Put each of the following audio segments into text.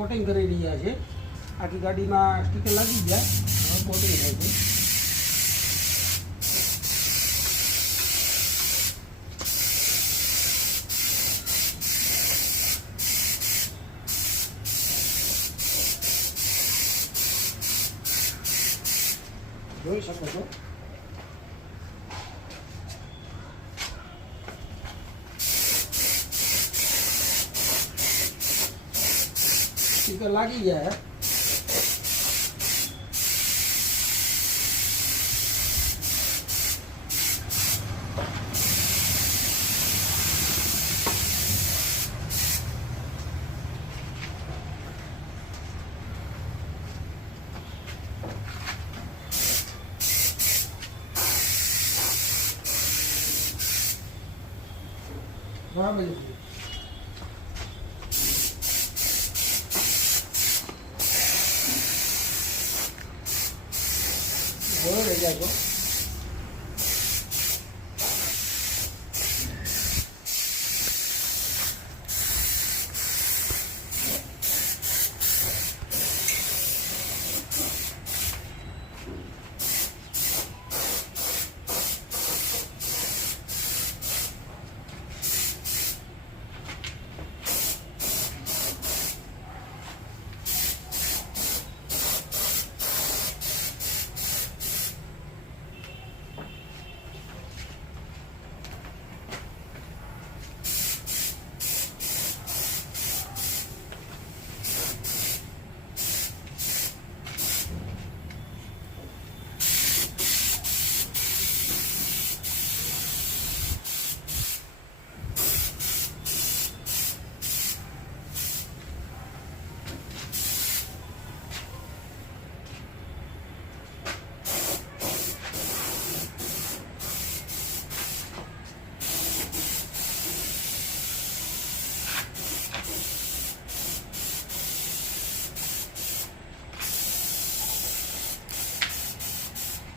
Coating કરી રહ્યા છે. આખી ગાડીમાં સ્ટીકર લાગી ગયા, હવે કોટિંગ થાય છે. જોઈ શકો છો. સ્ટીકર લાગી ગયા. બરાબર છે. જોઈ રહ્યા છો.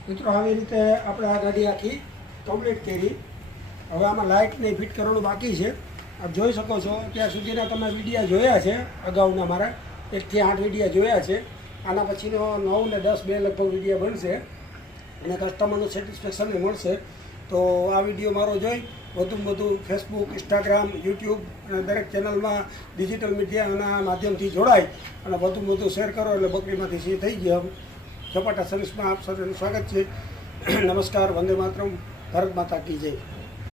મિત્રો આવી રીતે આપણે આ ગાડી આખી કમ્પ્લીટ કરી. હવે આમાં લાઇટને ફિટ કરવાનું બાકી છે. આપ જોઈ શકો છો ત્યાં સુધીના તમે વિડીયા જોયા છે, અગાઉના મારા 1 થી 8 વિડીયા જોયા છે. આના પછીનો 9 ને 10 બે લગભગ વિડીયા બનશે અને કસ્ટમરનું સેટિસ્ફેક્શન મળશે. તો આ વિડીયો મારો જોઈ વધુમાં વધુ ફેસબુક, ઇન્સ્ટાગ્રામ, યુટ્યુબ અને દરેક ચેનલમાં ડિજિટલ મીડિયાના માધ્યમથી જોડાય અને વધુમાં વધુ શેર કરો એટલે બકરીમાંથી સી થઈ ગયા. ઝપાટા સર્વિસમાં આપ સૌનું સ્વાગત છે. નમસ્કાર, વંદે માતરમ, ભારત માતા કી જય.